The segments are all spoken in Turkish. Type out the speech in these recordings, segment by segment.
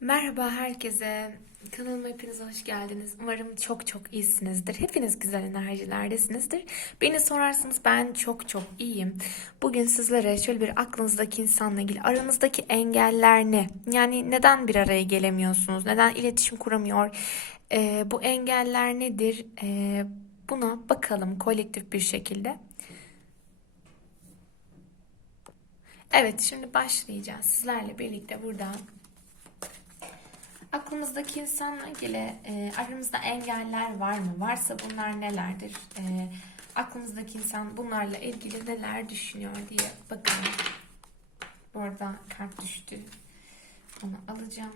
Merhaba herkese. Kanalıma hepiniz hoş geldiniz. Umarım çok çok iyisinizdir. Hepiniz güzel enerjilerdesinizdir. Beni sorarsanız ben çok çok iyiyim. Bugün sizlere şöyle bir aklınızdaki insanla ilgili aranızdaki engeller ne? Yani neden bir araya gelemiyorsunuz? Neden iletişim kuramıyor? Ee, bu engeller nedir? Ee, buna bakalım kolektif bir şekilde. Evet, şimdi başlayacağız. Sizlerle birlikte burada Aklımızdaki insanla ilgili e, aramızda engeller var mı? Varsa bunlar nelerdir? E, aklımızdaki insan bunlarla ilgili neler düşünüyor diye bakalım. Bu arada kart düştü. Onu alacağım.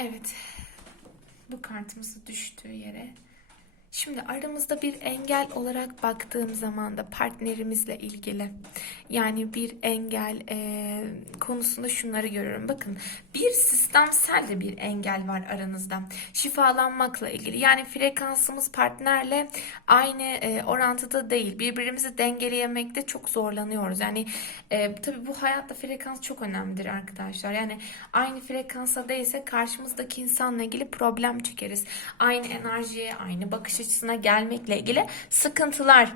Evet. Bu kartımızı düştüğü yere. Şimdi aramızda bir engel olarak baktığım zaman da partnerimizle ilgili yani bir engel e, konusunda şunları görüyorum. Bakın bir sistemsel de bir engel var aranızda. Şifalanmakla ilgili yani frekansımız partnerle aynı e, orantıda değil. Birbirimizi dengeleyemekte çok zorlanıyoruz. Yani e, tabii bu hayatta frekans çok önemlidir arkadaşlar. Yani aynı frekansa değilse karşımızdaki insanla ilgili problem çekeriz. Aynı enerjiye, aynı bakış açısına gelmekle ilgili sıkıntılar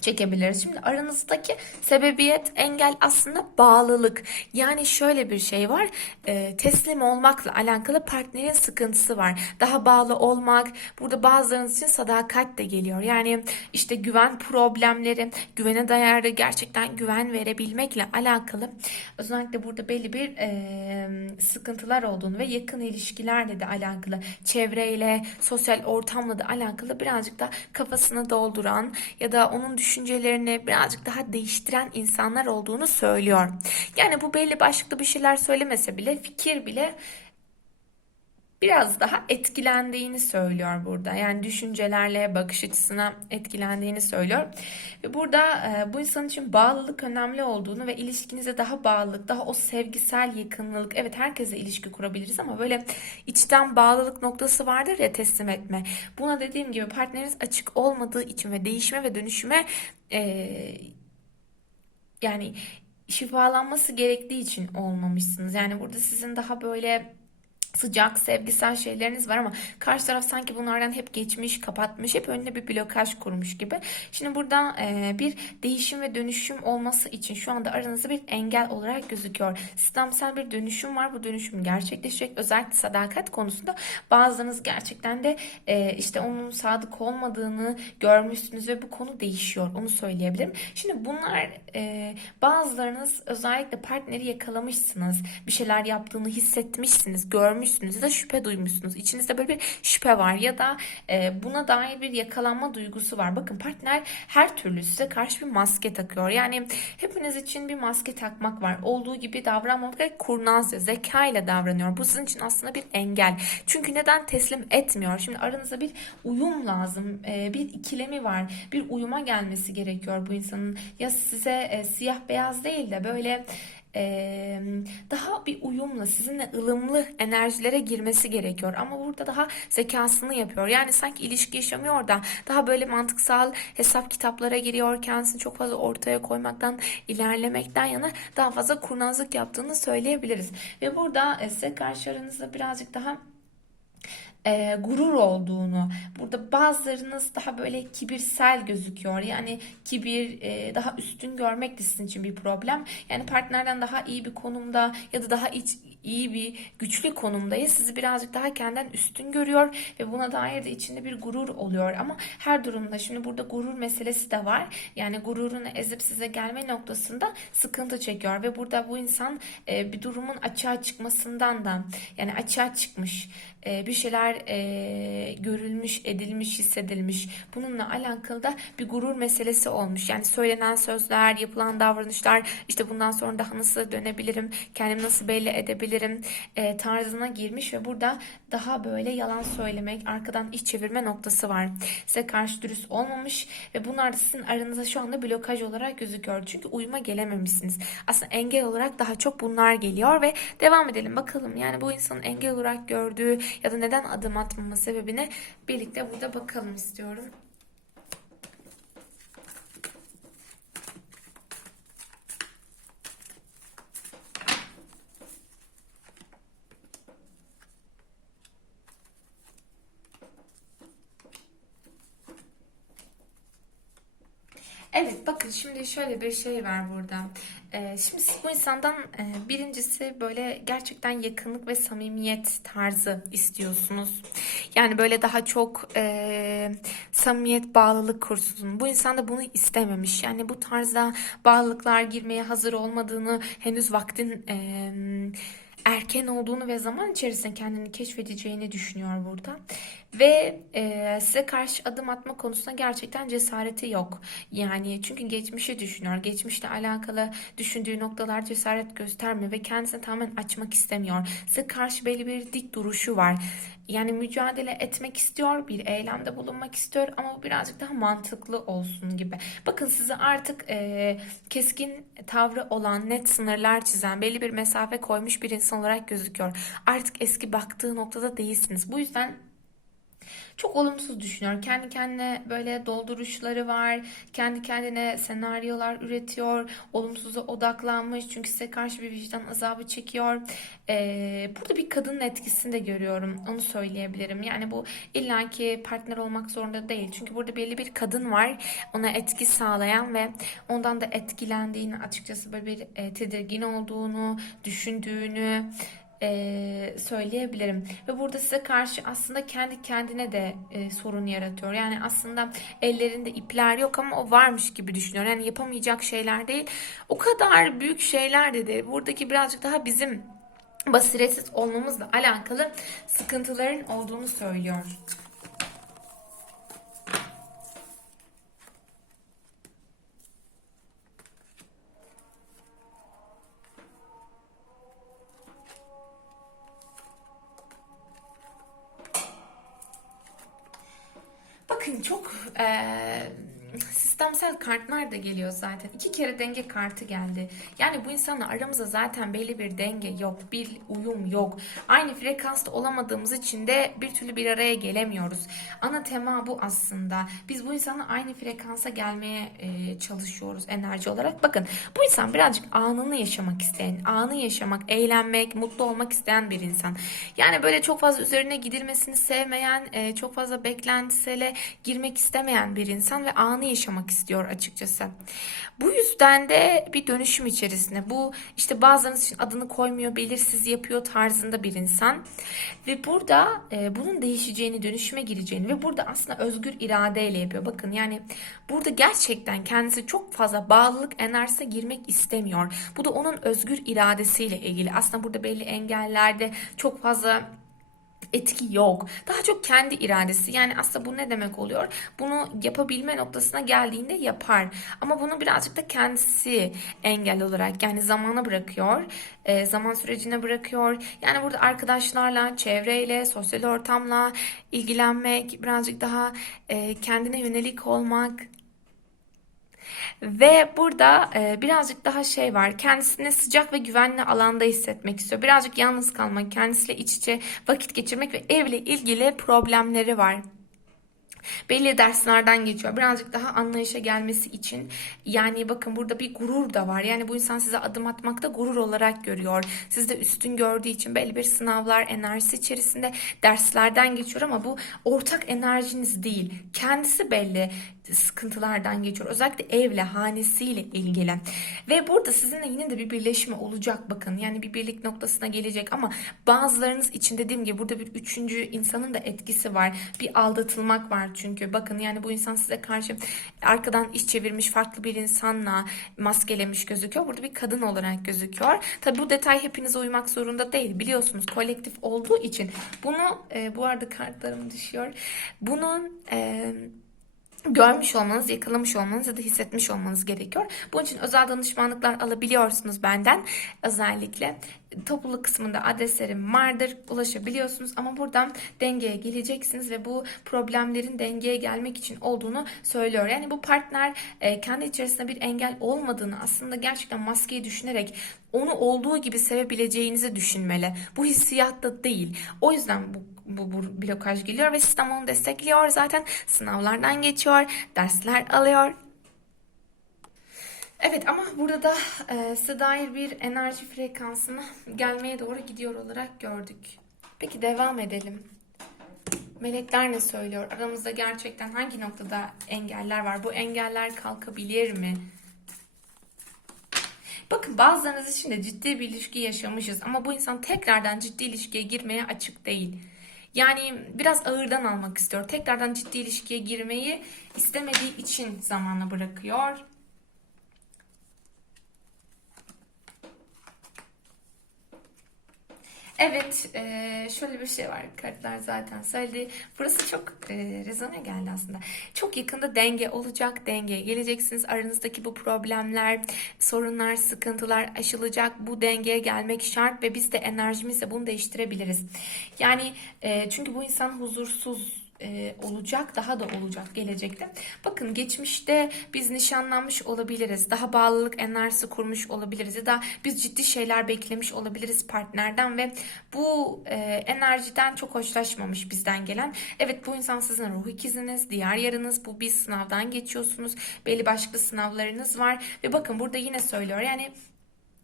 çekebiliriz. Şimdi aranızdaki sebebiyet engel aslında bağlılık. Yani şöyle bir şey var. E, teslim olmakla alakalı partnerin sıkıntısı var. Daha bağlı olmak. Burada bazılarınız için sadakat de geliyor. Yani işte güven problemleri, güvene dayalı gerçekten güven verebilmekle alakalı. Özellikle burada belli bir e, sıkıntılar olduğunu ve yakın ilişkilerle de alakalı, çevreyle, sosyal ortamla da alakalı birazcık da kafasını dolduran ya da onun düşüncelerini birazcık daha değiştiren insanlar olduğunu söylüyor. Yani bu belli başlıklı bir şeyler söylemese bile fikir bile biraz daha etkilendiğini söylüyor burada. Yani düşüncelerle bakış açısına etkilendiğini söylüyor. Ve burada e, bu insan için bağlılık önemli olduğunu ve ilişkinize daha bağlılık, daha o sevgisel yakınlık. Evet herkese ilişki kurabiliriz ama böyle içten bağlılık noktası vardır ya teslim etme. Buna dediğim gibi partneriniz açık olmadığı için ve değişime ve dönüşüme e, yani şifalanması gerektiği için olmamışsınız. Yani burada sizin daha böyle sıcak, sevgisel şeyleriniz var ama karşı taraf sanki bunlardan hep geçmiş, kapatmış, hep önüne bir blokaj kurmuş gibi. Şimdi burada e, bir değişim ve dönüşüm olması için şu anda aranızda bir engel olarak gözüküyor. Sistemsel bir dönüşüm var. Bu dönüşüm gerçekleşecek. Özellikle sadakat konusunda bazılarınız gerçekten de e, işte onun sadık olmadığını görmüşsünüz ve bu konu değişiyor. Onu söyleyebilirim. Şimdi bunlar e, bazılarınız özellikle partneri yakalamışsınız. Bir şeyler yaptığını hissetmişsiniz, görmüşsünüz da şüphe duymuşsunuz. İçinizde böyle bir şüphe var ya da e, buna dair bir yakalanma duygusu var. Bakın partner her türlü size karşı bir maske takıyor. Yani hepiniz için bir maske takmak var. Olduğu gibi davranmamak ve kurnazca, zeka ile davranıyor. Bu sizin için aslında bir engel. Çünkü neden teslim etmiyor? Şimdi aranızda bir uyum lazım. E, bir ikilemi var. Bir uyuma gelmesi gerekiyor bu insanın. Ya size e, siyah beyaz değil de böyle e, daha bir uyumla sizinle ılımlı enerjilere girmesi gerekiyor. Ama burada daha zekasını yapıyor. Yani sanki ilişki yaşamıyor da daha böyle mantıksal hesap kitaplara giriyor. Kendisini çok fazla ortaya koymaktan, ilerlemekten yana daha fazla kurnazlık yaptığını söyleyebiliriz. Ve burada size karşı aranızda birazcık daha e, gurur olduğunu, burada bazılarınız daha böyle kibirsel gözüküyor. Yani kibir, e, daha üstün görmek de sizin için bir problem. Yani partnerden daha iyi bir konumda ya da daha iç, iyi bir güçlü konumdayız. Sizi birazcık daha kendinden üstün görüyor ve buna dair de içinde bir gurur oluyor. Ama her durumda şimdi burada gurur meselesi de var. Yani gururunu ezip size gelme noktasında sıkıntı çekiyor ve burada bu insan e, bir durumun açığa çıkmasından da yani açığa çıkmış e, bir şeyler e, görülmüş, edilmiş, hissedilmiş. Bununla alakalı da bir gurur meselesi olmuş. Yani söylenen sözler, yapılan davranışlar, işte bundan sonra daha nasıl dönebilirim, kendimi nasıl belli edebilirim e, tarzına girmiş ve burada daha böyle yalan söylemek, arkadan iş çevirme noktası var. Size karşı dürüst olmamış ve bunlar da sizin aranızda şu anda blokaj olarak gözüküyor. Çünkü uyuma gelememişsiniz. Aslında engel olarak daha çok bunlar geliyor ve devam edelim bakalım. Yani bu insanın engel olarak gördüğü ya da neden adım atmama sebebine birlikte burada bakalım istiyorum. Evet bakın şimdi şöyle bir şey var burada. Ee, şimdi bu insandan e, birincisi böyle gerçekten yakınlık ve samimiyet tarzı istiyorsunuz. Yani böyle daha çok e, samimiyet bağlılık kursun. Bu insan da bunu istememiş. Yani bu tarzda bağlılıklar girmeye hazır olmadığını henüz vaktin e, erken olduğunu ve zaman içerisinde kendini keşfedeceğini düşünüyor burada. Ve e, size karşı adım atma konusunda gerçekten cesareti yok. Yani çünkü geçmişi düşünüyor. Geçmişle alakalı düşündüğü noktalar cesaret göstermiyor ve kendisini tamamen açmak istemiyor. Size karşı belli bir dik duruşu var. Yani mücadele etmek istiyor, bir eylemde bulunmak istiyor ama bu birazcık daha mantıklı olsun gibi. Bakın sizi artık e, keskin tavrı olan, net sınırlar çizen, belli bir mesafe koymuş bir insan olarak gözüküyor. Artık eski baktığı noktada değilsiniz. Bu yüzden çok olumsuz düşünüyor. Kendi kendine böyle dolduruşları var. Kendi kendine senaryolar üretiyor. Olumsuza odaklanmış. Çünkü size karşı bir vicdan azabı çekiyor. Ee, burada bir kadının etkisini de görüyorum. Onu söyleyebilirim. Yani bu illaki partner olmak zorunda değil. Çünkü burada belli bir kadın var. Ona etki sağlayan ve ondan da etkilendiğini açıkçası böyle bir e, tedirgin olduğunu, düşündüğünü e, söyleyebilirim. Ve burada size karşı aslında kendi kendine de e, sorun yaratıyor. Yani aslında ellerinde ipler yok ama o varmış gibi düşünüyor. Yani yapamayacak şeyler değil. O kadar büyük şeyler dedi. Buradaki birazcık daha bizim basiretsiz olmamızla alakalı sıkıntıların olduğunu söylüyor. Çok eee, sistemsel kartlar da geliyor zaten. İki kere denge kartı geldi. Yani bu insanla aramızda zaten belli bir denge yok, bir uyum yok. Aynı frekansta olamadığımız için de bir türlü bir araya gelemiyoruz. Ana tema bu aslında. Biz bu insanla aynı frekansa gelmeye e, çalışıyoruz enerji olarak. Bakın bu insan birazcık anını yaşamak isteyen, anı yaşamak, eğlenmek, mutlu olmak isteyen bir insan. Yani böyle çok fazla üzerine gidilmesini sevmeyen, e, çok fazla beklentisele girmek istemeyen bir insan ve anı yaşamak istiyor açıkçası. Bu yüzden de bir dönüşüm içerisinde. Bu işte bazılarınız için adını koymuyor, belirsiz yapıyor tarzında bir insan. Ve burada e, bunun değişeceğini, dönüşüme gireceğini ve burada aslında özgür iradeyle yapıyor. Bakın yani burada gerçekten kendisi çok fazla bağlılık enerjisine girmek istemiyor. Bu da onun özgür iradesiyle ilgili. Aslında burada belli engellerde çok fazla etki yok. Daha çok kendi iradesi. Yani aslında bu ne demek oluyor? Bunu yapabilme noktasına geldiğinde yapar. Ama bunu birazcık da kendisi engel olarak yani zamana bırakıyor. E, zaman sürecine bırakıyor. Yani burada arkadaşlarla, çevreyle, sosyal ortamla ilgilenmek, birazcık daha e, kendine yönelik olmak, ve burada e, birazcık daha şey var. Kendisini sıcak ve güvenli alanda hissetmek istiyor. Birazcık yalnız kalmak, kendisiyle iç içe vakit geçirmek ve evle ilgili problemleri var belli derslerden geçiyor. Birazcık daha anlayışa gelmesi için yani bakın burada bir gurur da var. Yani bu insan size adım atmakta gurur olarak görüyor. Siz de üstün gördüğü için belli bir sınavlar enerjisi içerisinde derslerden geçiyor ama bu ortak enerjiniz değil. Kendisi belli. Sıkıntılardan geçiyor. Özellikle evle, hanesiyle ilgili. Ve burada sizinle yine de bir birleşme olacak bakın. Yani bir birlik noktasına gelecek ama bazılarınız için dediğim gibi burada bir üçüncü insanın da etkisi var. Bir aldatılmak var çünkü. Bakın yani bu insan size karşı arkadan iş çevirmiş farklı bir insanla maskelemiş gözüküyor. Burada bir kadın olarak gözüküyor. Tabi bu detay hepinize uymak zorunda değil. Biliyorsunuz kolektif olduğu için. Bunu e, bu arada kartlarım düşüyor. Bunun e, görmüş olmanız, yakalamış olmanız ya da hissetmiş olmanız gerekiyor. Bunun için özel danışmanlıklar alabiliyorsunuz benden. Özellikle topluluk kısmında adreslerim vardır. Ulaşabiliyorsunuz ama buradan dengeye geleceksiniz ve bu problemlerin dengeye gelmek için olduğunu söylüyor. Yani bu partner e, kendi içerisinde bir engel olmadığını aslında gerçekten maskeyi düşünerek onu olduğu gibi sevebileceğinizi düşünmeli. Bu hissiyatta değil. O yüzden bu bu, bu blokaj geliyor ve sistem onu destekliyor. Zaten sınavlardan geçiyor, dersler alıyor. Evet ama burada da e, size bir enerji frekansını gelmeye doğru gidiyor olarak gördük. Peki devam edelim. Melekler ne söylüyor? Aramızda gerçekten hangi noktada engeller var? Bu engeller kalkabilir mi? Bakın bazılarınız için de ciddi bir ilişki yaşamışız ama bu insan tekrardan ciddi ilişkiye girmeye açık değil. Yani biraz ağırdan almak istiyor. Tekrardan ciddi ilişkiye girmeyi istemediği için zamanla bırakıyor. Evet, e, şöyle bir şey var. Kartlar zaten söyledi. Burası çok e, geldi aslında. Çok yakında denge olacak, dengeye geleceksiniz. Aranızdaki bu problemler, sorunlar, sıkıntılar aşılacak. Bu dengeye gelmek şart ve biz de enerjimizle bunu değiştirebiliriz. Yani e, çünkü bu insan huzursuz e, olacak, daha da olacak gelecekte. Bakın geçmişte biz nişanlanmış olabiliriz, daha bağlılık enerjisi kurmuş olabiliriz ya da biz ciddi şeyler beklemiş olabiliriz partnerden ve bu e, enerjiden çok hoşlaşmamış bizden gelen. Evet bu insan sizin ruh ikiziniz, diğer yarınız bu bir sınavdan geçiyorsunuz, belli başlı sınavlarınız var ve bakın burada yine söylüyor yani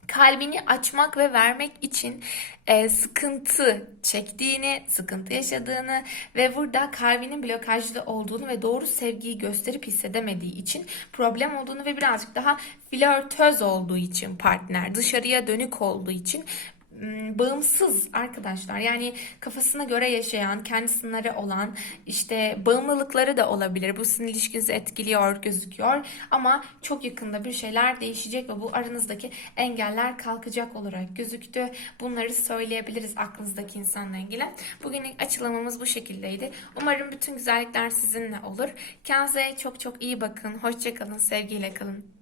kalbini açmak ve vermek için e, sıkıntı çektiğini, sıkıntı yaşadığını ve burada kalbinin blokajlı olduğunu ve doğru sevgiyi gösterip hissedemediği için problem olduğunu ve birazcık daha flörtöz olduğu için partner, dışarıya dönük olduğu için bağımsız arkadaşlar. Yani kafasına göre yaşayan kendi sınırları olan işte bağımlılıkları da olabilir. Bu sizin ilişkinizi etkiliyor gözüküyor. Ama çok yakında bir şeyler değişecek ve bu aranızdaki engeller kalkacak olarak gözüktü. Bunları söyleyebiliriz aklınızdaki insanla ilgili. Bugünlük açıklamamız bu şekildeydi. Umarım bütün güzellikler sizinle olur. Kendinize çok çok iyi bakın. Hoşçakalın sevgiyle kalın